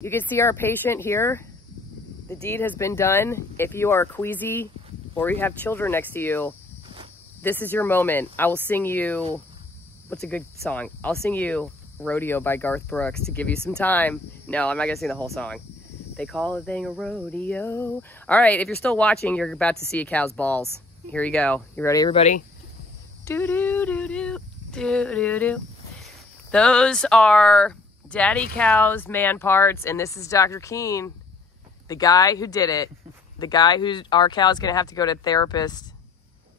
You can see our patient here. The deed has been done. If you are queasy or you have children next to you, this is your moment. I will sing you, what's a good song? I'll sing you Rodeo by Garth Brooks to give you some time. No, I'm not gonna sing the whole song. They call a thing a rodeo. All right, if you're still watching, you're about to see a cow's balls. Here you go. You ready, everybody? Do-do-do-do, do-do-do. Those are daddy cow's man parts, and this is Dr. Keene, the guy who did it, the guy who our cow's gonna have to go to a therapist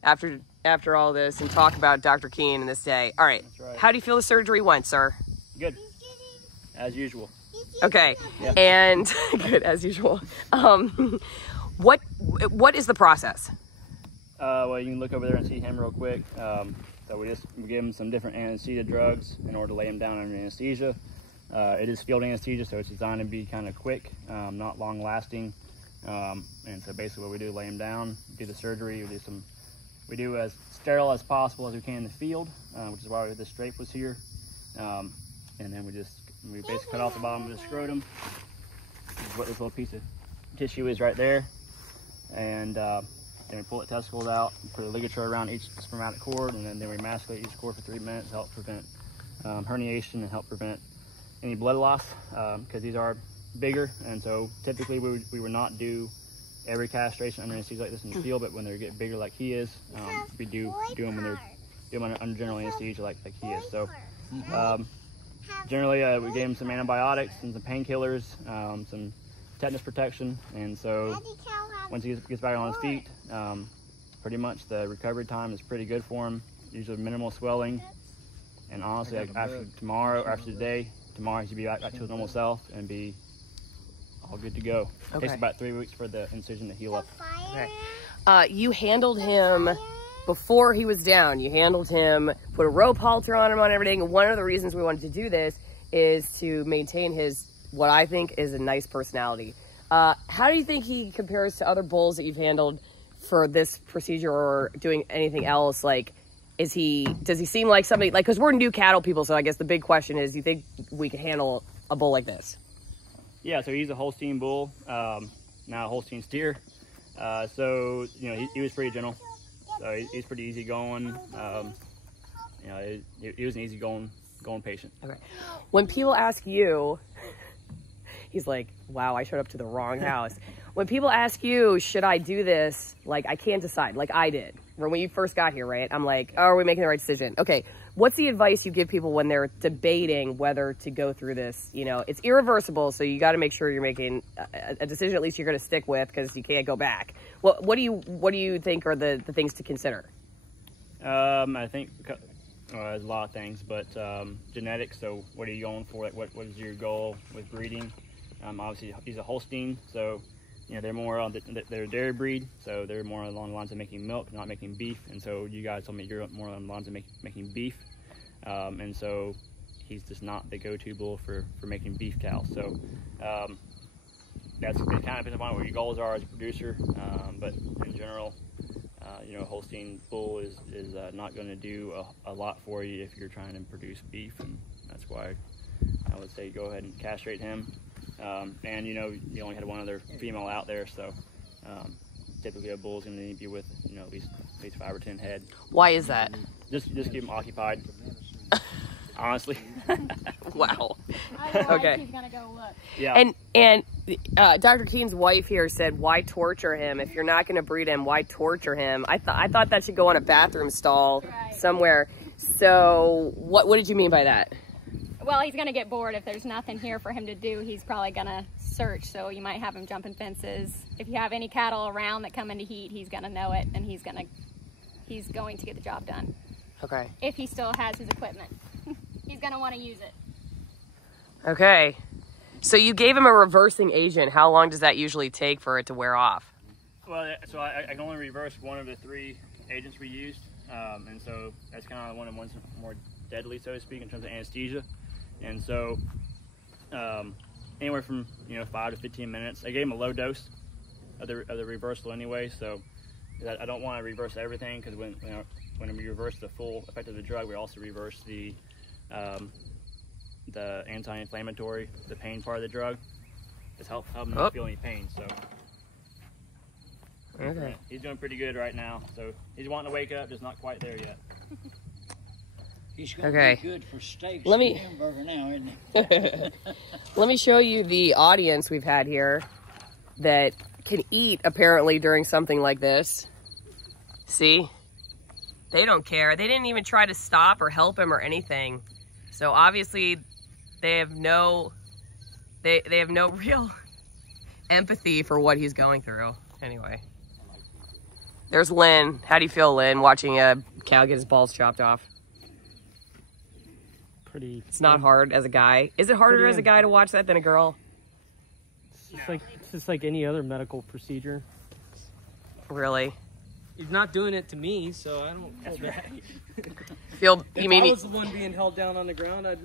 after all this and talk about Dr. Keene and this day. All right. That's right. How do you feel the surgery went, sir? Good, as usual. Okay, yeah. And good as usual. What is the process? Well, you can look over there and see him real quick. So we give him some different anesthesia drugs in order to lay him down under anesthesia. It is field anesthesia, so it's designed to be kind of quick, not long lasting. And so basically what we do, lay him down, do the surgery, we do as sterile as possible as we can in the field, which is why this drape was here. And then we basically cut off the bottom of the scrotum. This is what this little piece of tissue is right there. And then we pull the testicles out, put a ligature around each spermatic cord, and then we emasculate each cord for 3 minutes to help prevent herniation and help prevent any blood loss, because these are bigger. And so typically we would not do every castration under anesthesia like this in the field, but when they get bigger like he is, we do them when they're under general anesthesia like he is. So generally we gave him some antibiotics and some painkillers, some tetanus protection, and so once he gets back on his feet, pretty much the recovery time is pretty good for him, usually minimal swelling. And honestly, like after today, tomorrow he should be back to his normal self and be all good to go. Okay. It takes about 3 weeks for the incision to heal up. Okay. You handled him before he was down. You handled him, put a rope halter on him, on everything. And one of the reasons we wanted to do this is to maintain his, what I think is a nice personality. How do you think he compares to other bulls that you've handled for this procedure or doing anything else? Like, does he seem like somebody, like, because we're new cattle people, so I guess the big question is, do you think we can handle a bull like this? Yeah, so he's a Holstein bull, now a Holstein steer. So, you know, he was pretty gentle. So he's pretty easygoing. You know, he was an easygoing patient. Okay. When people ask you, he's like, wow, I showed up to the wrong house. When people ask you, should I do this? Like, I can't decide, like I did. When you first got here, right? I'm like, oh, are we making the right decision? Okay, what's the advice you give people when they're debating whether to go through this? You know, it's irreversible, so you got to make sure you're making a decision at least you're going to stick with, because you can't go back. What do you think are the things to consider? I think there's a lot of things, but genetics. So what are you going for? Like, what is your goal with breeding? Obviously, he's a Holstein, so you know they're more on they're a dairy breed, so they're more along the lines of making milk, not making beef. And so you guys told me you're more on the lines of making beef, and so he's just not the go-to bull for making beef cows. So that's kind of depends upon what your goals are as a producer, but in general, you know, a Holstein bull is not going to do a lot for you if you're trying to produce beef, and that's why I would say go ahead and castrate him. And you know, you only had one other female out there, so typically a bull's going to need to be with, you know, at least 5 or 10 head. Why is that? Just keep them occupied. Honestly. Wow. Okay. He's gonna go look. Yeah. And Dr. Keene's wife here said, why torture him? If you're not going to breed him, why torture him? I thought that should go on a bathroom stall somewhere. So what did you mean by that? Well, he's gonna get bored. If there's nothing here for him to do, he's probably gonna search. So you might have him jumping fences. If you have any cattle around that come into heat, he's gonna know it, and he's going to get the job done. Okay. If he still has his equipment, he's gonna want to use it. Okay. So you gave him a reversing agent. How long does that usually take for it to wear off? Well, so I can only reverse one of the 3 agents we used, and so that's kind of one of the ones more deadly, so to speak, in terms of anesthesia. And so anywhere from 5 to 15 minutes. I gave him a low dose of the reversal anyway, so I don't want to reverse everything, because when we reverse the full effect of the drug, we also reverse the anti-inflammatory, the pain part of the drug. just help him not feel any pain. So Okay. he's doing pretty good right now. So he's wanting to wake up, just not quite there yet. He's gonna Okay. be good for steaks Let me- and hamburger now, isn't he? Let me show you the audience we've had here that can eat apparently during something like this. See? They don't care. They didn't even try to stop or help him or anything. So obviously they have no real empathy for what he's going through. Anyway. There's Lynn. How do you feel, Lynn, watching a cow get his balls chopped off? Pretty. It's not hard as a guy. Is it harder as a guy to watch that than a girl? It's just like any other medical procedure. Really? He's not doing it to me, so I don't feel bad. You If mean I was the one being held down on the ground, I'd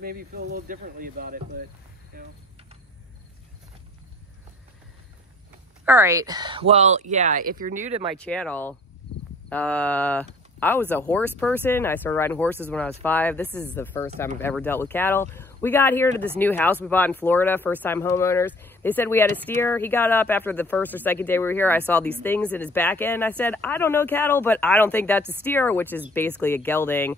maybe feel a little differently about it, but you know. All right. Well, yeah, if you're new to my channel, I was a horse person. I started riding horses when I was 5. This is the first time I've ever dealt with cattle. We got here to this new house we bought in Florida, first-time homeowners. They said we had a steer. He got up after the first or second day we were here. I saw these things in his back end. I said, I don't know cattle, but I don't think that's a steer, which is basically a gelding,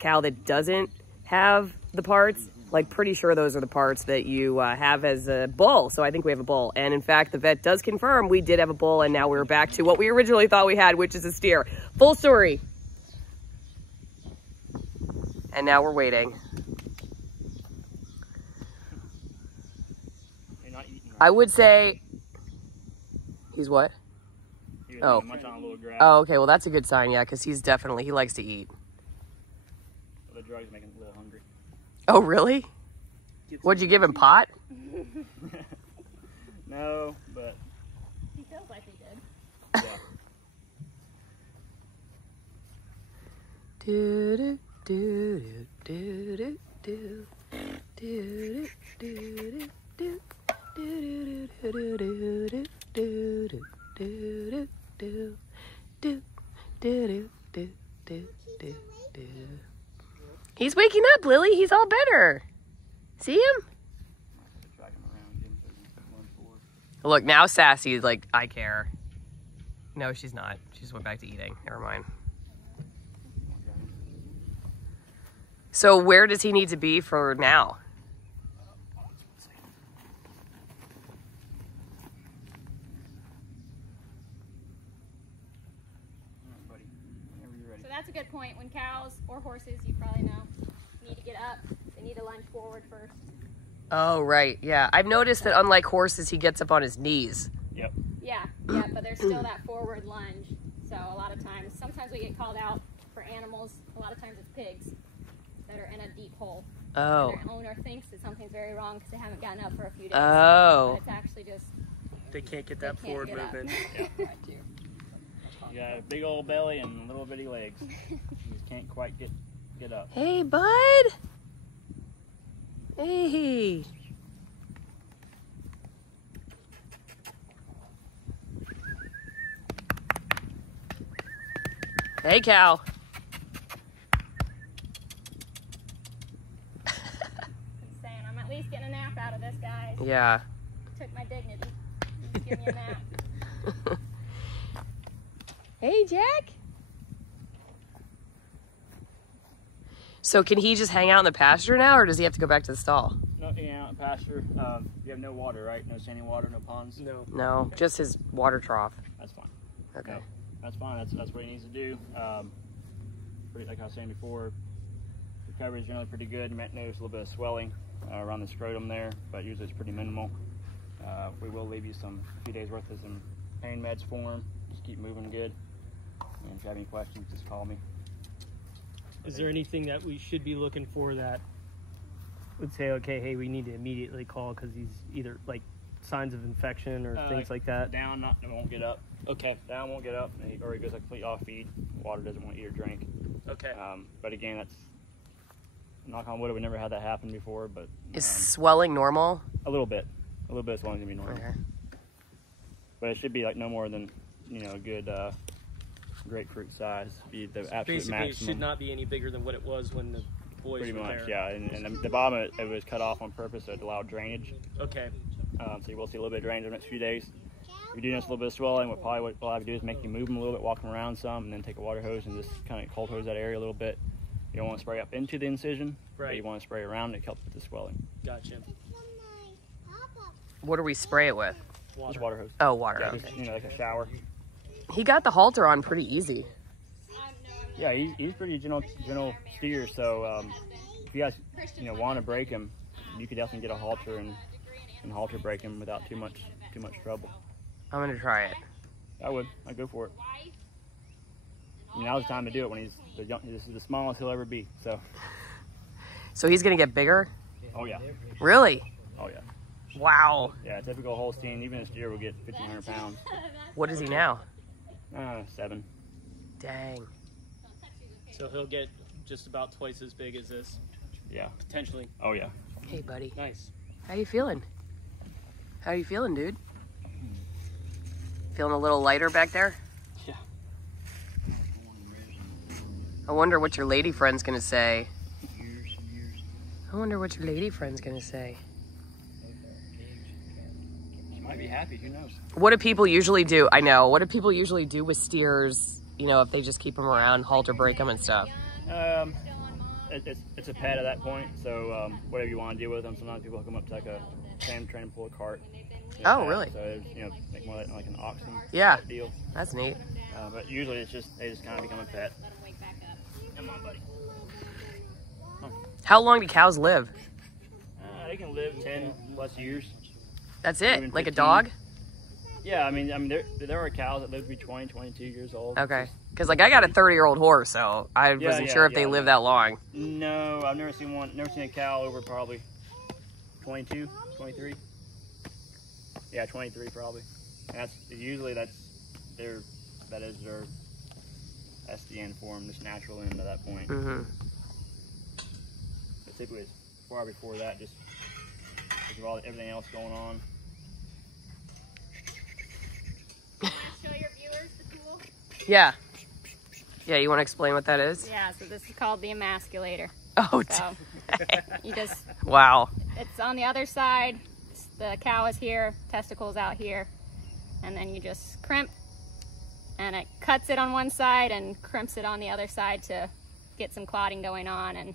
cow that doesn't have the parts. Like, pretty sure those are the parts that you have as a bull. So I think we have a bull. And in fact, the vet does confirm we did have a bull, and now we're back to what we originally thought we had, which is a steer. Full story. And now we're waiting. You're not eating right. I would say he's what? He was Oh. munching on a little grass. Oh, okay. Well, that's a good sign, yeah, because he likes to eat. The drugs make him a little hungry. Oh, really? What'd you give him, pot? No, but He feels like he did. yeah. Do do do do do do do do do do do. He's waking up, Lily. He's all better. See him? Drag him around, give him some run forward. Look, now Sassy's like, I care. No, she's not. She just went back to eating. Never mind. So where does he need to be for now? Buddy, whenever you're ready. So that's a good point. When cows or horses, you probably know, need to get up. They need to lunge forward first. Oh, right. Yeah. I've noticed that unlike horses, he gets up on his knees. Yep. Yeah, but there's still that forward lunge. So a lot of times, sometimes we get called out for animals. A lot of times it's pigs that are in a deep hole. Oh. And their owner thinks that something's very wrong because they haven't gotten up for a few days. Oh. But it's actually just They can't get they that can't forward get up. movement. You got a big old belly and little bitty legs. You just can't quite get up. Hey, bud. Hey. Hey, cow. saying I'm at least getting a nap out of this, guys. Yeah. Took my dignity. Just give me a nap. Hey, Jack. So can he just hang out in the pasture now, or does he have to go back to the stall? No, out in pasture. You have no water, right? No standing water, no ponds. No. No, just his water trough. That's fine. Okay. No, that's fine. That's what he needs to do. Like I was saying before, recovery is generally pretty good. You might notice a little bit of swelling around the scrotum there, but usually it's pretty minimal. We will leave you a few days worth of some pain meds for him. Just keep moving good. And if you have any questions, just call me. Is there anything that we should be looking for that would say, okay, hey, we need to immediately call because he's either like signs of infection or things like that? Down, it won't get up. Okay. Down won't get up, or he goes like completely off feed. Water doesn't want to eat or drink. Okay. But again, that's knock on wood. We never had that happen before, but Is swelling normal? a little bit of swelling is gonna be normal. Okay. But it should be like no more than a good grapefruit size. Be the absolute Basically, maximum. it should not be any bigger than what it was when the boys Pretty were much, there. yeah. And the bottom it was cut off on purpose so it allowed drainage. Okay. so you will see a little bit of drainage in the next few days. If you do notice a little bit of swelling, what we'll have to do is make you move them a little bit, walk them around some, and then take a water hose and just kind of cold hose that area a little bit. You don't want to spray up into the incision, but you want to spray around it to help with the swelling. Gotcha. What do we spray it with? Just water hose. Oh, water. Yeah, Okay. just, like a shower. He got the halter on pretty easy. Yeah, he's pretty gentle steer. So if you guys want to break him, you could definitely get a halter and halter break him without too much trouble. I'm gonna try it. I'd go for it. Now's the time to do it when this is the smallest he'll ever be. So he's gonna get bigger? Oh yeah. Really? Oh yeah. Wow. Yeah, a typical Holstein, even a steer will get 1,500 pounds. What is he now? 7. Dang. So he'll get just about twice as big as this, Yeah. potentially. Oh yeah. Hey, buddy. Nice. How you feeling? How you feeling, dude? Feeling a little lighter back there? Yeah. I wonder what your lady friend's gonna say. I wonder what your lady friend's gonna say. She might be happy, who knows? What do people usually do? I know. What do people usually do with steers, if they just keep them around, halter break them and stuff? It's a pet at that point, so whatever you want to do with them. Sometimes people hook them up to like a train and pull a cart. Oh, really? So it's, make more like an oxen type deal. That's neat. But usually they just kind of become a pet. Come on, buddy. How long do cows live? They can live 10 plus years. That's it? Even Like a 15. dog? Yeah, I mean, there are cows that live to be 20, 22 years old. Okay. Because, I got a 30-year-old horse, so I wasn't sure if they live that long. No, I've never seen a cow over probably 22, 23. Yeah, 23 probably. And that is their SDN form, this natural end at that point. Mm-hmm. But typically it's far before that, just because of everything else going on. Show your viewers the tool. Yeah. Yeah, you want to explain what that is? Yeah, so this is called the emasculator. Oh, So you just, wow. it's on the other side. The cow is here, testicles out here, and then you just crimp, and it cuts it on one side and crimps it on the other side to get some clotting going on. And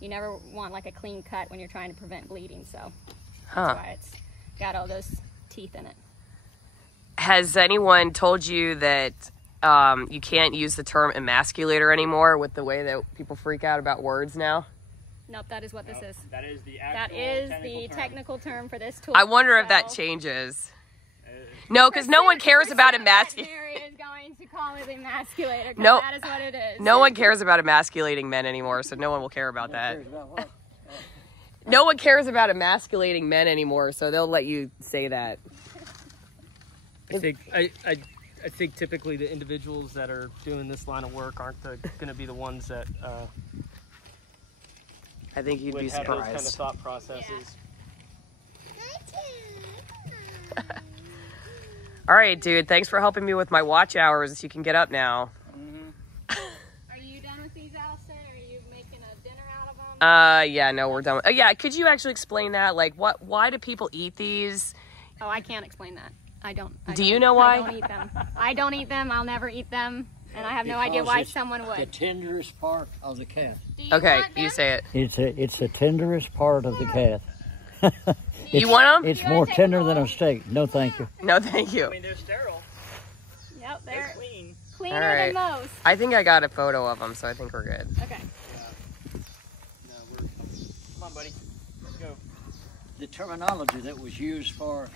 you never want like a clean cut when you're trying to prevent bleeding, so that's why it's got all those teeth in it. Has anyone told you that you can't use the term emasculator anymore with the way that people freak out about words now? Nope, that is what this is. That is the That is the technical term for this tool. I wonder if that changes. No, because no one cares about emasculating. is going to call it emasculator. No, that is what it is. No one cares about emasculating men anymore, so no one will care about that. No one cares about emasculating men anymore, so they'll let you say that. I think typically the individuals that are doing this line of work aren't going to be the ones that I think you'd would be have those surprised. kind of thought processes. All right, dude. Thanks for helping me with my watch hours. You can get up now. Are you done with these, Allison? Are you making a dinner out of them? Yeah, no, we're done. Yeah, could you actually explain that? Like, why do people eat these? Oh, I can't explain that. I don't. Do you know why? I don't eat them. I don't eat them. I'll never eat them. And I have no idea why someone The would. tenderest part of the calf. Do you Okay, want you them? say it. It's the tenderest part of the calf. You want them? It's more tender than a steak. No, thank you. No, thank you. I mean, they're sterile. Yep, they're Clean. cleaner All right. than most. I think I got a photo of them, so I think we're good. Okay. Come on, buddy. Let's go. The terminology that was used for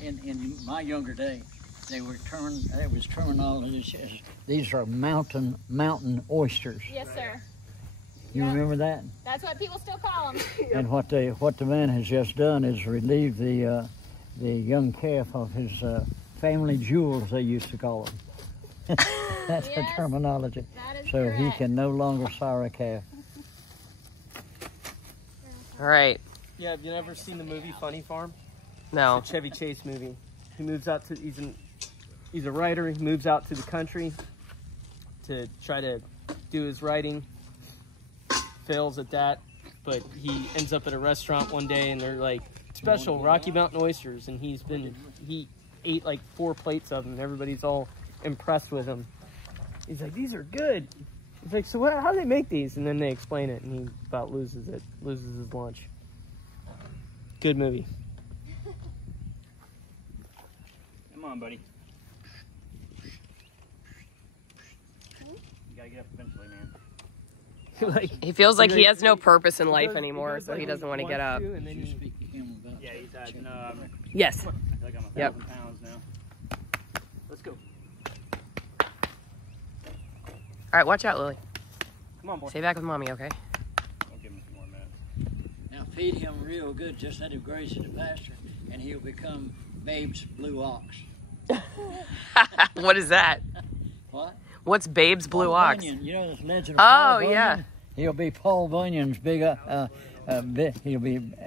in my younger day, it was terminology as these are mountain oysters. Yes, sir. You remember that? That's what people still call them. And what the man has just done is relieve the young calf of his family jewels, they used to call them. That's the Yes, terminology. that is So he correct. can no longer sire a calf. All right. Yeah, have you ever seen the movie Funny Farm? No. The Chevy Chase movie. He moves out to he's a writer. He moves out to the country to try to do his writing. Fails at that, but he ends up at a restaurant one day, and they're like special Rocky Mountain oysters, and he ate like 4 plates of them. Everybody's all impressed with him. He's like, these are good. He's like, so how do they make these? And then they explain it, and he about loses his lunch. Good movie. Come on, buddy. You gotta get up eventually, man. Like, He feels like he has no purpose in life anymore, so he doesn't want to get up. And then You he, speak to him about Yeah, he's at, Yes. I feel like I'm 1,000 Yep. pounds now. Let's go. All right, watch out, Lily. Come on, boy. Stay back with mommy, okay? I'll give him some more minutes. Now feed him real good, just let him graze in the pasture, and he'll become Babe's blue ox. What is that? What? What's Babe's Blue Paul Ox? Bunyan. You know this legend of Oh, Paul Bunyan? yeah. He'll be Paul Bunyan's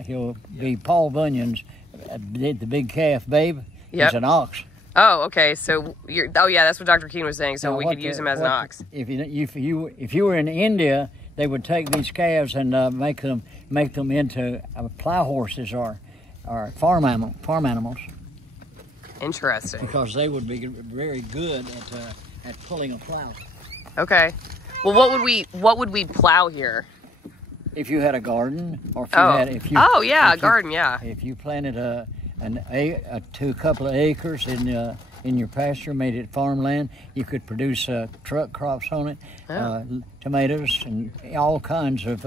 he'll be Paul Bunyan's the big calf, Babe. Yep. He's an ox. Oh, okay. So oh yeah, that's what Dr. Keene was saying. So Now, we what could use the- him as an what- ox. If you were in India, they would take these calves and make them into plow horses or farm animals, Interesting. because they would be very good at pulling a plow. Okay. Well, what would we plow here? If you had a garden, or Oh yeah, a garden. Yeah. if you planted a couple of acres in your pasture, made it farmland, you could produce truck crops on it, tomatoes and all kinds of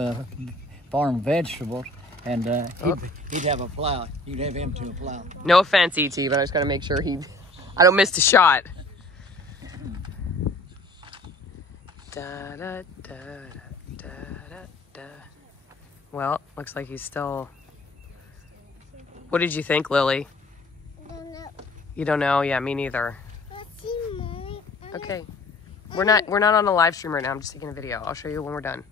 farm vegetables, and he'd have a plow. You'd have him to a plow. No offense, ET, but I just gotta make sure I don't miss the shot. Da, da, da, da, da, da. Well, looks like he's still. What did you think, Lily? I don't know. You don't know? Yeah, me neither. Let's see, Mommy. Okay. We're not on a live stream right now. I'm just taking a video. I'll show you when we're done.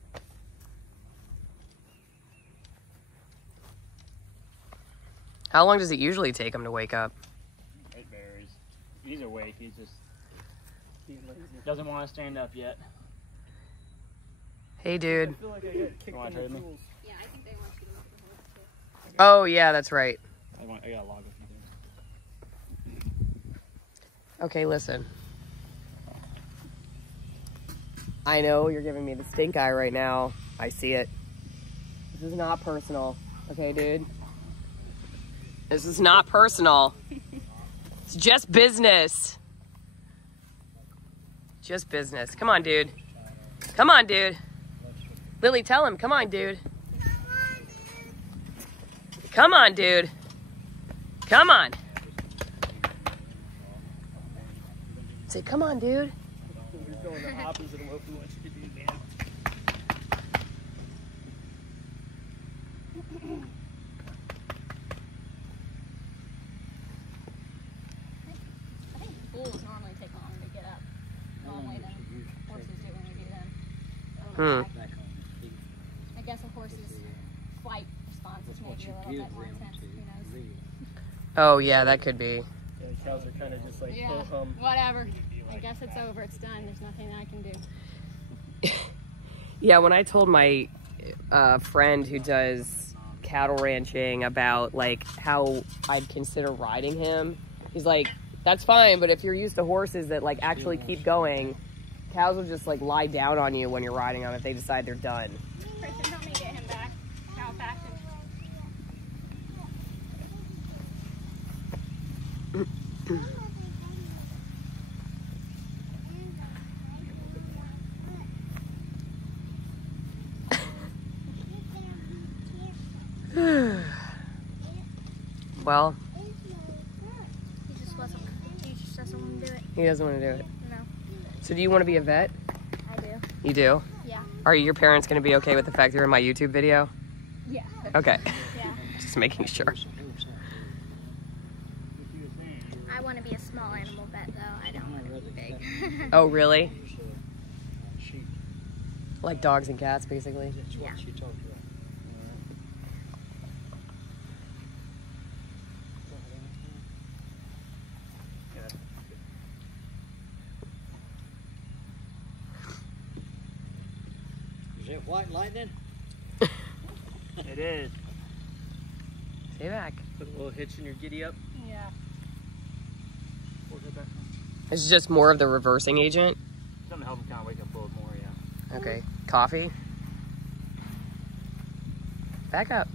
How long does it usually take him to wake up? It varies. He's awake. He doesn't want to stand up yet. Hey, dude. I feel like I got kicked wanna in the trade me? tools. Yeah, I think they want you to look at the horse too. Oh, yeah, that's right. I gotta log a few things. Okay, listen. I know you're giving me the stink eye right now. I see it. This is not personal. Okay, dude? This is not personal. It's just business. Just business. Come on, dude. Come on, dude. Lily, tell him. Come on, dude. Come on, dude. Come on. Say, come on, dude. You're going the opposite of what we want you to do, man. I think bulls normally take longer to get up. Long way than horses do when we do them. I don't know why. I guess a horse's flight response is maybe a little bit more intense. Who knows? Oh, yeah, that could be. Yeah, the cows are kind of just like, Yeah, whatever. I guess it's over. It's done. There's nothing I can do. Yeah, when I told my friend who does cattle ranching about like how I'd consider riding him, he's like, that's fine, but if you're used to horses that like actually keep going, cows will just like lie down on you when you're riding them if they decide they're done. Kristen, help me get him back. Cow fashion. Well, He just doesn't want to do it. he doesn't want to do it. No. So do you want to be a vet? I do. You do? Yeah. Are your parents going to be okay with the fact you're in my YouTube video? Yeah. Okay. Yeah. Just making sure. I want to be a small animal vet, though. I don't want to be big. Oh, really? Like dogs and cats, basically? Yeah. Is it white lightning? It is. Stay back. Put a little hitch in your giddy up. Yeah. This is just more of the reversing agent. Something to help him kind of wake up a little more, yeah. Okay. Coffee. Back up.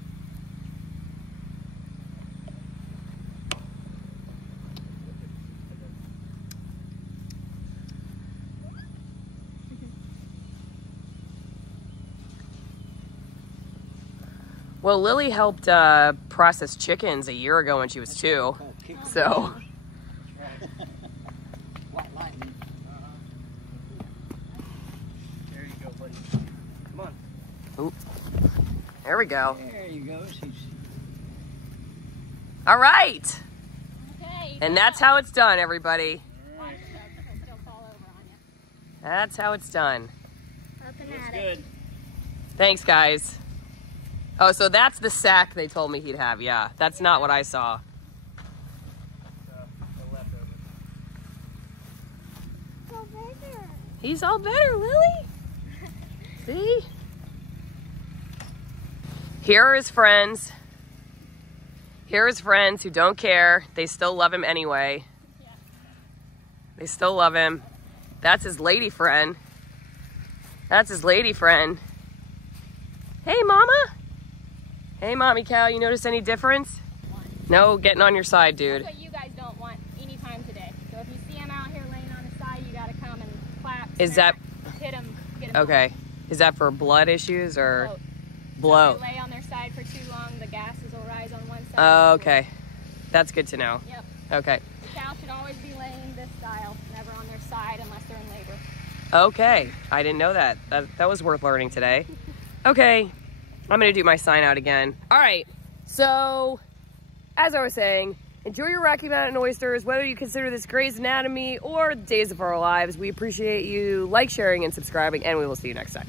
Well, Lily helped process chickens a year ago when she was 2. So. There you go, buddy. Come on. Oop. There we go. There you go. All right. Okay. And that's how it's done, everybody. Watch it, though, 'cause it'll still fall over on you. That's how it's done. Up and Looks at it. good. Thanks, guys. Oh, so that's the sack they told me he'd have. Yeah, that's not what I saw. The leftover. So bigger. He's all better, Lily. See? Here are his friends. Here are his friends who don't care. They still love him anyway. They still love him. That's his lady friend. That's his lady friend. Hey, Mama. Hey, Mommy Cow, you notice any difference? No, getting on your side, dude. That's what you guys don't want anytime today. So if you see him out here laying on his side, you gotta come and clap. Is that hit him? Get him. okay? Is that for blood issues or Bloat. bloat? So if they lay on their side for too long, the gases will rise on one side. Oh, okay. That's good to know. Yep. Okay. The cow should always be laying this style, never on their side unless they're in labor. Okay. I didn't know that. That was worth learning today. Okay. I'm going to do my sign out again. All right. So, as I was saying, enjoy your Rocky Mountain oysters, whether you consider this Grey's Anatomy or Days of Our Lives. We appreciate you. Like, sharing, and subscribing, and we will see you next time.